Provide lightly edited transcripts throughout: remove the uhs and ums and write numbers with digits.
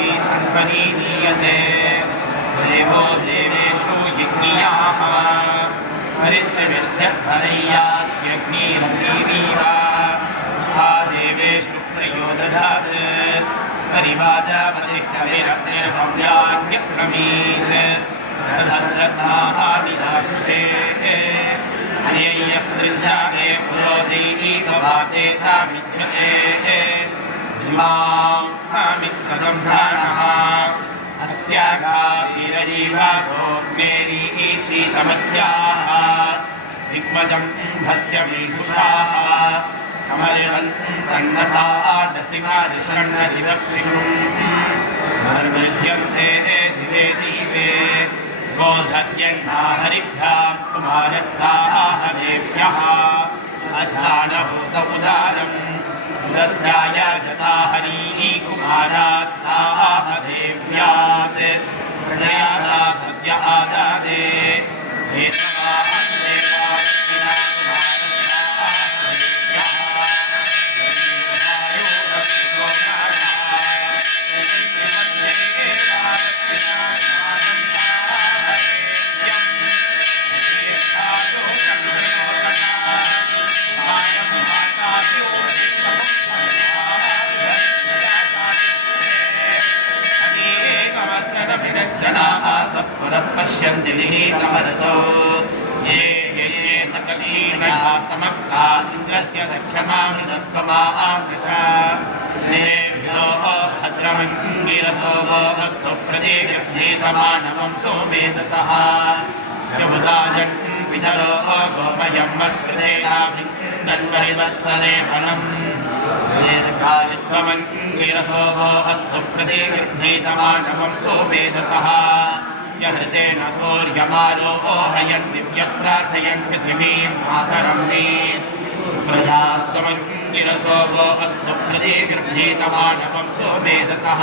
हि सम्परीनीयते देवो देवेषु यज्ञियाः हरित्रविष्ठफलैयाज्ञग्निरचीरीव आ देवेषु प्रयोदधात् परिवाचपतिः कविरग्निर्भव्यान्यप्रमीत् तदत्रत्नाः निदाशुषे अय्यस्सृजाते पुरोदैकवाते सा मिथ्यते दिवामित्कदं धारणः अस्यागाभिरजीवाघोग्नेरी शीतमत्याः दिग्मजं भस्य मीषुषाः कमलवन्तन्नसाडसिकादिशन्नदिवस्विषुं निर्मृज्यन्ते दिवे दीवे गोधत्यन्नाहरिभ्यां कुमारस्साह देव्यः अच्छानभूत उदारं दद्याय जता हरी कुमारात् साह देव्यात् प्रयाता सद्य आदादे पश्यन्ति निहितमदतो ये ये ये दक्षिणया समक्ता इन्द्रस्य सख्यमामृतत्वमामृषा देभ्यो भद्रमङ्गिरसो वो अस्तु प्रतिव्यभ्येतमानवं सोमेधसः यमुदाजन् पितरो गोमयं वस्पतेनाभिन्दन्वरिवत्सरे फलम् दीर्घायुत्वमङ्गिरसो वो अस्तु प्रतिव्यभ्येतमानवं सोमेधसः यर्तेन सूर्यमालो ओहयन् दिव्यप्रार्थयन् पृथिवीं मातरं मे सुप्रजास्तमङ्गिरसो वो अस्तु प्रतिगृह्णीतमानवं सोमेधसः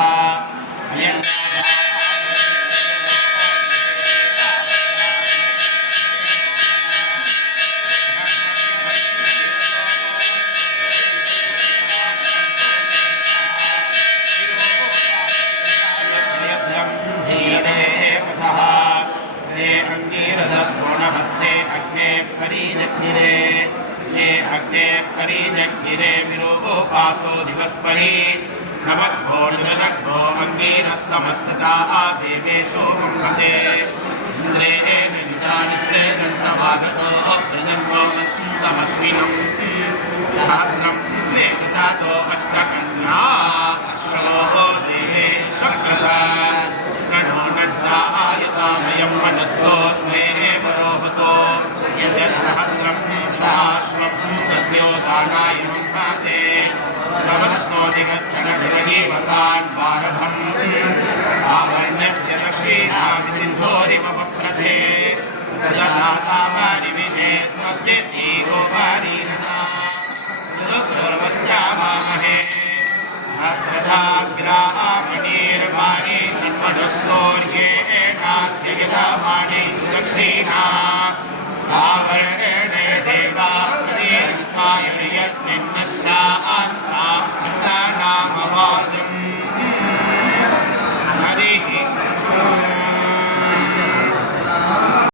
स्वर्णहस्ते अग्ने परिजग्निरे ये अग्ने परिजग्निरे विरूपासो दिवस्परि नवद्भो निदशग्भो अङ्गीरस्तमस्य चा देवेषु मङ्गते इन्द्रे निजानिस्ते दन्तवागतो प्रजन्मो मन्तमश्विनं सहस्रं वेदितातो अष्टकन्या अश्वो देवे शक्रता प्रणो नद्दा आयतामयं मनस्तो परोहतो यस्सहस्रं सहस्रं सद्यो दानायं पाते नवस्नो दिवश्चन विरगे वसान् वारभम्